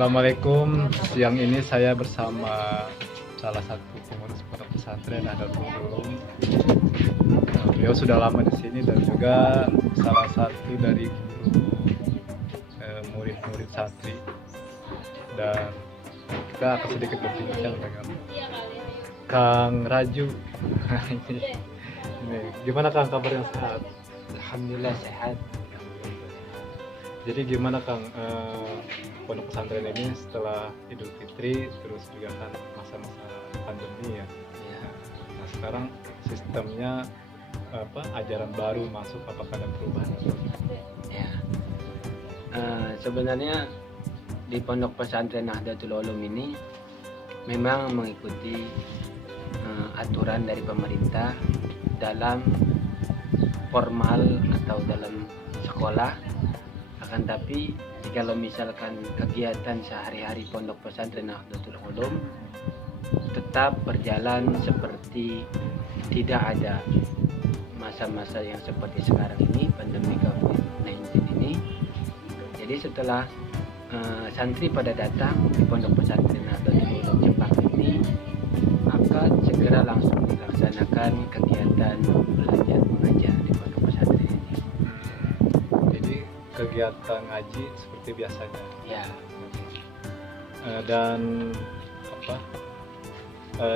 Assalamualaikum. Siang ini saya bersama salah satu pengurus pondok pesantren Nahdlatul Ulum. Beliau sudah lama di sini dan juga salah satu dari murid-murid santri. Dan kita akan sedikit berbincang dengan Kang Raju. Ini, gimana Kang kabarnya, sehat? Alhamdulillah sehat. Jadi gimana Kang, pondok pesantren ini setelah Idul Fitri, terus juga kan masa-masa pandemi ya. Nah sekarang sistemnya ajaran baru masuk, apakah ada perubahan? Ya. Sebenarnya di pondok pesantren Nahdlatul Ulum ini memang mengikuti aturan dari pemerintah dalam formal atau dalam sekolah. Akan tapi kalau misalkan kegiatan sehari-hari pondok pesantren Nahdlatul Ulum tetap berjalan seperti tidak ada masa-masa yang seperti sekarang ini, pandemi COVID-19 ini. Jadi setelah santri pada datang di pondok pesantren Nahdlatul Ulum Jepang ini, akan segera langsung dilaksanakan kegiatan belajar mengajar di pondok pesantren ini. Jadi kegiatan ngaji seperti biasanya. Ya. Dan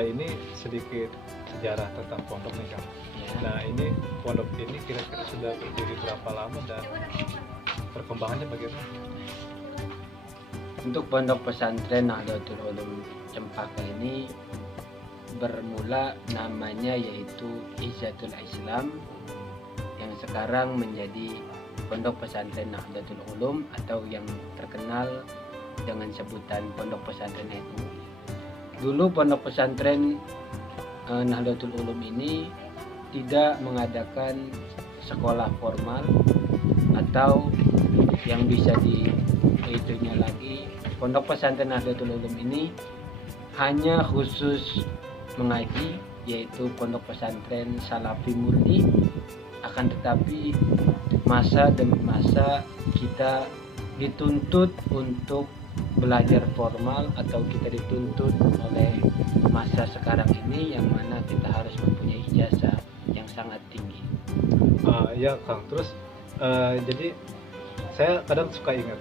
ini sedikit sejarah tentang pondok nih Kang. Ya. Nah ini pondok ini kira-kira sudah berdiri berapa lama dan perkembangannya bagaimana? Untuk pondok pesantren Nahdlatul Ulum Cempaka ini bermula namanya yaitu Izzatul Islam, yang sekarang menjadi Pondok Pesantren Nahdlatul Ulum atau yang terkenal dengan sebutan Pondok Pesantren NU. Dulu Pondok Pesantren Nahdlatul Ulum ini tidak mengadakan sekolah formal, atau yang bisa dihitungnya lagi, Pondok Pesantren Nahdlatul Ulum ini hanya khusus mengaji, yaitu Pondok Pesantren Salafi Murni. Akan tetapi masa demi masa kita dituntut untuk belajar formal, atau kita dituntut oleh masa sekarang ini yang mana kita harus mempunyai ijazah yang sangat tinggi. Ya Kang, terus jadi saya kadang suka ingat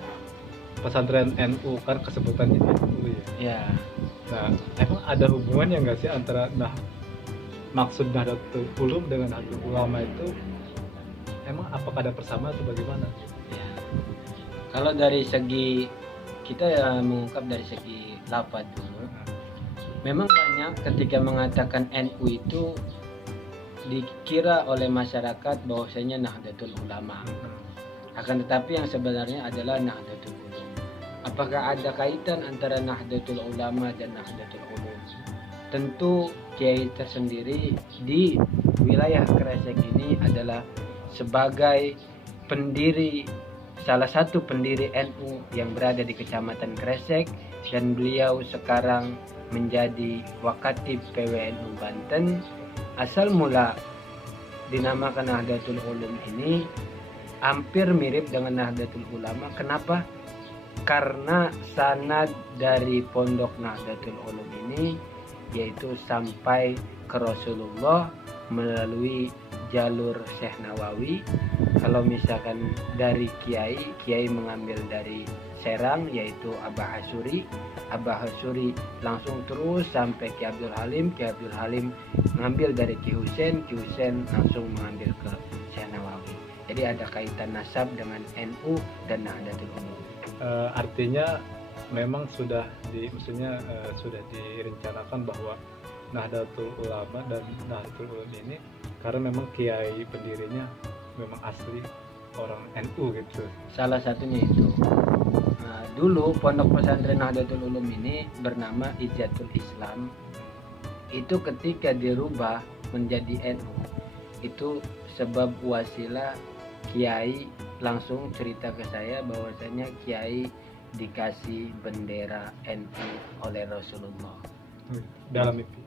pesantren NU kan kesebutannya NU ya. Ya. Nah emang ada hubungannya nggak sih antara maksud Nahdlatul Ulum dengan Nahdlatul Ulama itu? Emang apakah ada persamaan atau bagaimana? Ya. Kalau dari segi kita mengungkap dari segi lafaz dulu, memang banyak ketika mengatakan NU itu dikira oleh masyarakat bahwasanya Nahdlatul Ulama. Akan tetapi yang sebenarnya adalah Nahdlatul Ulum. Apakah ada kaitan antara Nahdlatul Ulama dan Nahdlatul Ulum? Tentu kiai tersendiri di wilayah Kresek ini adalah sebagai pendiri, salah satu pendiri NU yang berada di Kecamatan Kresek, dan beliau sekarang menjadi Wakatib PWNU Banten. Asal mula dinamakan Nahdlatul Ulum ini hampir mirip dengan Nahdlatul Ulama. Kenapa? Karena sanad dari pondok Nahdlatul Ulum ini yaitu sampai ke Rasulullah melalui jalur Syekh Nawawi. Kalau misalkan dari Kiai mengambil dari Serang yaitu Abah Hasuri langsung terus sampai Ki Abdul Halim mengambil dari Ki Husain langsung mengambil ke Syekh Nawawi. Jadi ada kaitan nasab dengan NU dan Nahdlatul Ulum. Artinya memang sudah sudah direncanakan bahwa Nahdlatul Ulama dan Nahdlatul Ulum ini karena memang kiai pendirinya memang asli orang NU gitu. Salah satunya itu. Nah, dulu pondok pesantren Nahdlatul Ulum ini bernama Izzatul Islam. Itu ketika dirubah menjadi NU, itu sebab wasilah kiai langsung cerita ke saya bahwasanya kiai dikasih bendera NU oleh Rasulullah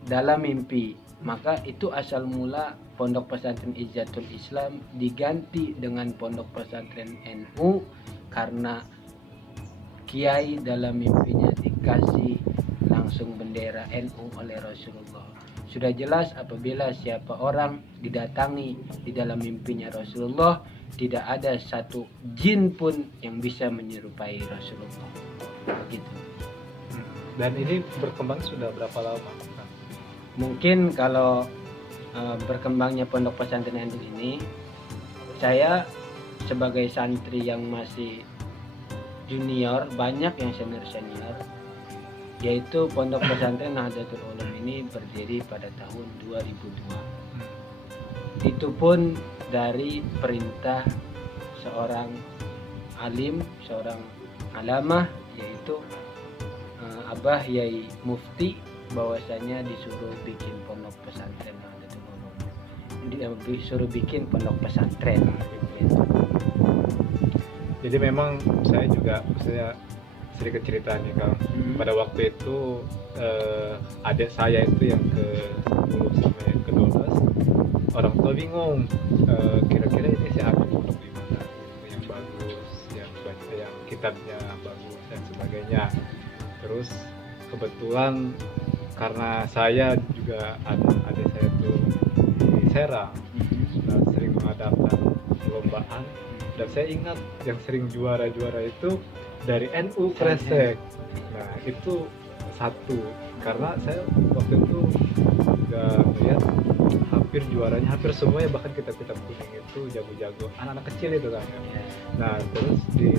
dalam mimpi. Maka itu asal mula pondok pesantren Izzatul Islam diganti dengan pondok pesantren NU, karena Kiai dalam mimpinya dikasih langsung bendera NU oleh Rasulullah. Sudah jelas apabila siapa orang didatangi di dalam mimpinya Rasulullah, tidak ada satu jin pun yang bisa menyerupai Rasulullah. Begitu. Dan ini berkembang sudah berapa lama? Mungkin kalau berkembangnya pondok pesantren NU ini, saya sebagai santri yang masih junior, banyak yang senior, yaitu pondok pesantren Nahdlatul Ulum ini berdiri pada tahun 2002. Itu pun dari perintah seorang alim, seorang alamah, yaitu Abah Yai Mufti, bahwasanya disuruh bikin pondok pesantren Nahdlatul Ulum, disuruh bikin pondok pesantren. Jadi memang saya sedikit cerita nih Kang. Pada waktu itu adik saya itu yang ke-10 sampai ke-12, orang tua bingung kira-kira ini si adik pondok di mana gitu, yang bagus, yang baca, yang kitabnya bagus dan sebagainya. Terus kebetulan karena saya juga ada adik saya tuh di Serang, sering mengadakan perlombaan, dan saya ingat yang sering juara itu dari NU Kresek. Nah itu satu, karena saya waktu itu udah melihat hampir juaranya, hampir semuanya, bahkan kitab-kitab kuning itu jago-jago, anak-anak kecil itu kan. Nah terus di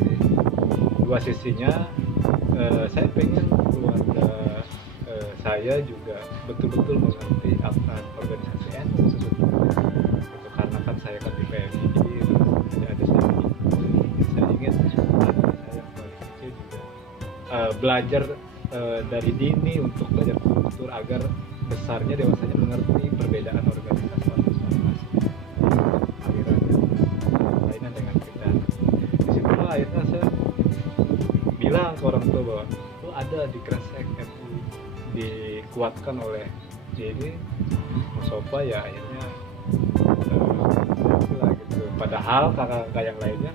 dua sisinya saya pengen keluarga saya juga betul-betul mengerti apa organisasi NU sebetulnya. Itu karena kan saya kan di PMI, jadi ada saya ingin saya paling kecil juga belajar dari dini untuk belajar kultur agar besarnya dewasanya mengerti perbedaan organisasi alirannya lainnya dengan kita. Disitulah akhirnya saya bilang ke orang tua bahwa itu ada di Kresek NU, dikuatkan oleh jadi Musofa, ya akhirnya itulah gitu. Padahal kakak-kakak yang lainnya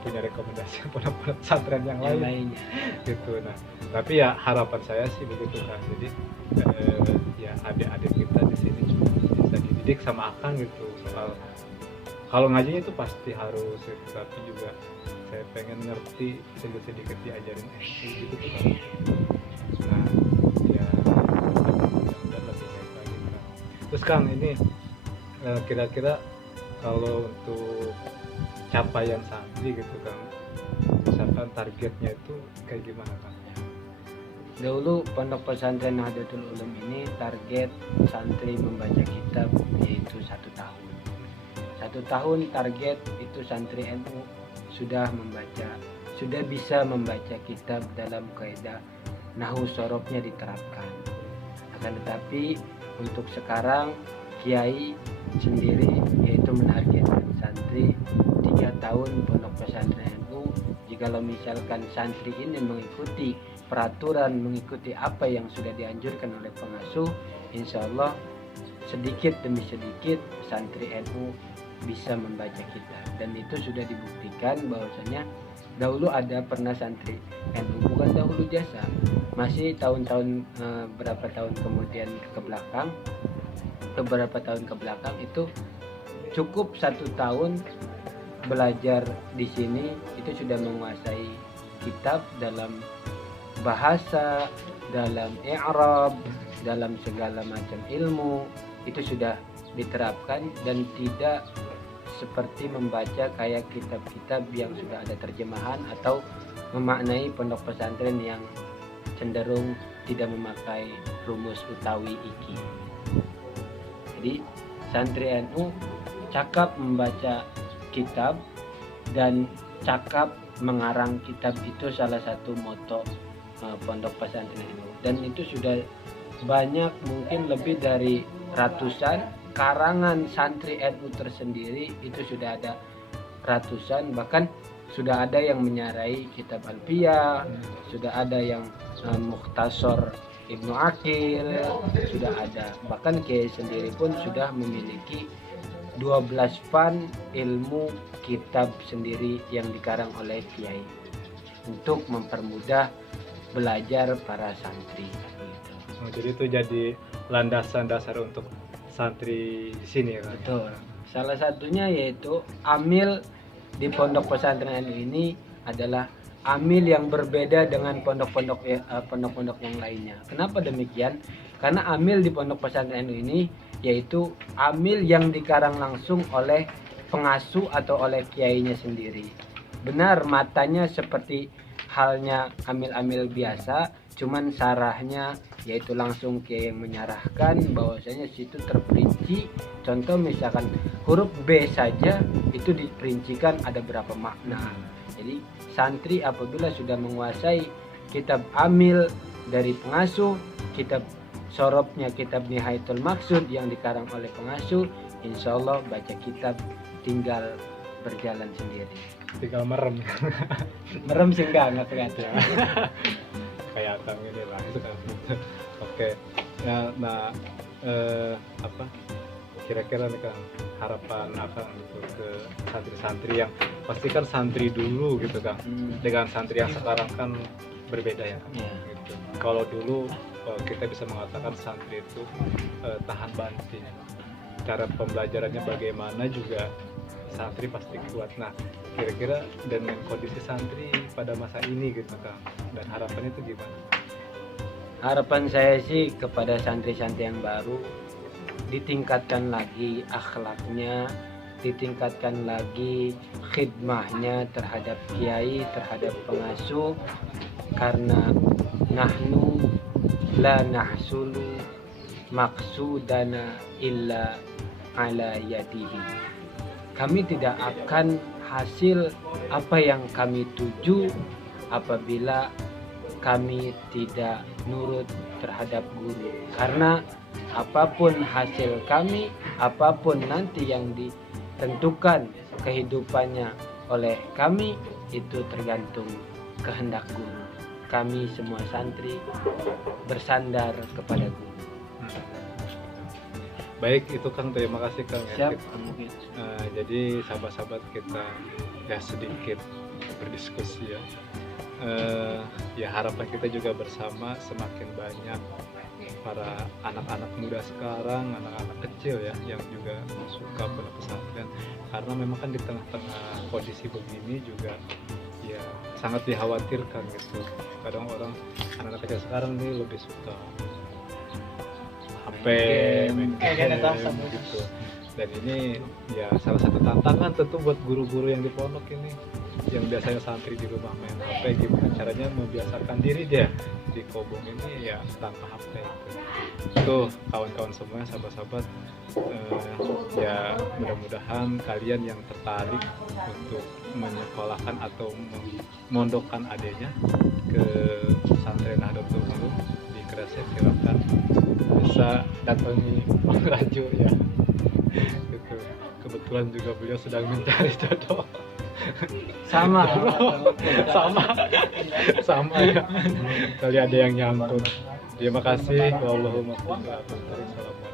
punya rekomendasi pondok pesantren yang lainnya gitu. Nah tapi ya harapan saya sih begitu kan, jadi ya adik-adik kita di sini juga bisa dididik sama Akang gitu soal kalau ngajinya itu pasti harus, tapi juga saya pengen ngerti sedikit diajarin gitu kan. Nah ya mudah-mudahan lebih baik lagi kan. Terus Kang, ini kira-kira kalau untuk capaian santri gitu kan, misalkan targetnya itu kayak gimana Kang? Dahulu pondok pesantren Nahdlatul Ulum ini target santri membaca kitab yaitu 1 tahun. 1 tahun target itu santri NU sudah bisa membaca kitab dalam kaidah nahwu sorobnya diterapkan. Akan tetapi untuk sekarang Kiai sendiri yaitu menargetkan santri 3 tahun pondok pesantren NU. Jikalau misalkan santri ini mengikuti peraturan, mengikuti apa yang sudah dianjurkan oleh pengasuh, insya Allah sedikit demi sedikit santri NU bisa membaca kitab. Dan itu sudah dibuktikan bahwasanya dahulu ada pernah santri NU, bukan dahulu jasa, masih tahun-tahun beberapa tahun ke belakang itu cukup 1 tahun belajar di sini itu sudah menguasai kitab dalam bahasa, dalam i'rab, dalam segala macam ilmu, itu sudah diterapkan dan tidak seperti membaca kayak kitab-kitab yang sudah ada terjemahan atau memaknai pondok pesantren yang cenderung tidak memakai rumus utawi iki. Jadi santri NU cakap membaca kitab dan cakap mengarang kitab, itu salah satu moto pondok pesantren NU. Dan itu sudah banyak, mungkin lebih dari ratusan karangan santri NU tersendiri, itu sudah ada ratusan, bahkan sudah ada yang menyarai kitab Alfiyah, sudah ada yang Mukhtasar Ibnu Aqil, sudah ada, bahkan Kiai sendiri pun sudah memiliki 12 fan ilmu kitab sendiri yang dikarang oleh Kiai. untuk mempermudah belajar para santri gitu. Jadi itu jadi landasan dasar untuk santri di sini kan. Betul. Salah satunya yaitu amil di pondok pesantren NU ini adalah amil yang berbeda dengan pondok-pondok yang lainnya. Kenapa demikian? Karena amil di pondok pesantren NU ini yaitu amil yang dikarang langsung oleh pengasuh atau oleh kiainya sendiri. Benar, matanya seperti halnya amil-amil biasa, cuman sarahnya yaitu langsung kiai yang menyarahkan bahwasanya situ terperinci. Contoh misalkan huruf B saja itu diperincikan ada berapa makna. Jadi santri apabila sudah menguasai kitab amil dari pengasuh, kitab sorobnya kitab Nihayatul Maqsud yang dikarang oleh pengasuh, insya Allah baca kitab tinggal berjalan sendiri. Tinggal merem. Merem sih enggak kelihatan. Kayak Kang ini lah itu kan. Oke. Nah, apa kira-kira nih Kang harapan Akang gitu ke santri-santri yang pasti kan santri dulu gitu Kang, dengan santri yang sekarang kan berbeda ya Kang. Gitu. Kalau dulu kita bisa mengatakan santri itu tahan banting, cara pembelajarannya bagaimana juga santri pasti kuat. Nah, kira-kira dengan kondisi santri pada masa ini gitu Kang, dan harapannya itu gimana? Harapan saya sih kepada santri-santri yang baru, ditingkatkan lagi akhlaknya, ditingkatkan lagi khidmahnya terhadap kiai, terhadap pengasuh, karena nahnu la nahsulu maksudana illa ala yadihi. Kami tidak akan hasil apa yang kami tuju apabila kami tidak nurut terhadap guru, karena apapun hasil kami, apapun nanti yang ditentukan kehidupannya oleh kami, itu tergantung kehendak guru. Kami semua santri bersandar kepada guru. Baik, itu Kang, terima kasih Kang. Siap. Jadi sahabat-sahabat kita ya sedikit berdiskusi ya. Ya harapan kita juga bersama semakin banyak para anak-anak muda sekarang, anak-anak kecil ya yang juga suka pondok pesantren, karena memang kan di tengah-tengah kondisi begini juga ya sangat dikhawatirkan gitu. Kadang orang anak-anak kecil sekarang nih lebih suka HP, main game gitu. Dan ini ya salah satu tantangan tentu buat guru-guru yang di pondok ini, yang biasanya santri di rumah main HP, gimana caranya membiasakan diri dia di kobong ini ya tanpa HP itu kawan-kawan semuanya, sahabat-sahabat, ya mudah-mudahan kalian yang tertarik untuk menyekolahkan atau memondokkan adanya ke pesantren Nahdlatul Ulum di Kresek, silakan bisa datangi Bang Raju ya. Gitu. Kebetulan juga beliau sedang mencari jodoh. Sama ya. Kali ada yang nyangkut. Terima kasih. Wallahumma sholli ala Muhammad.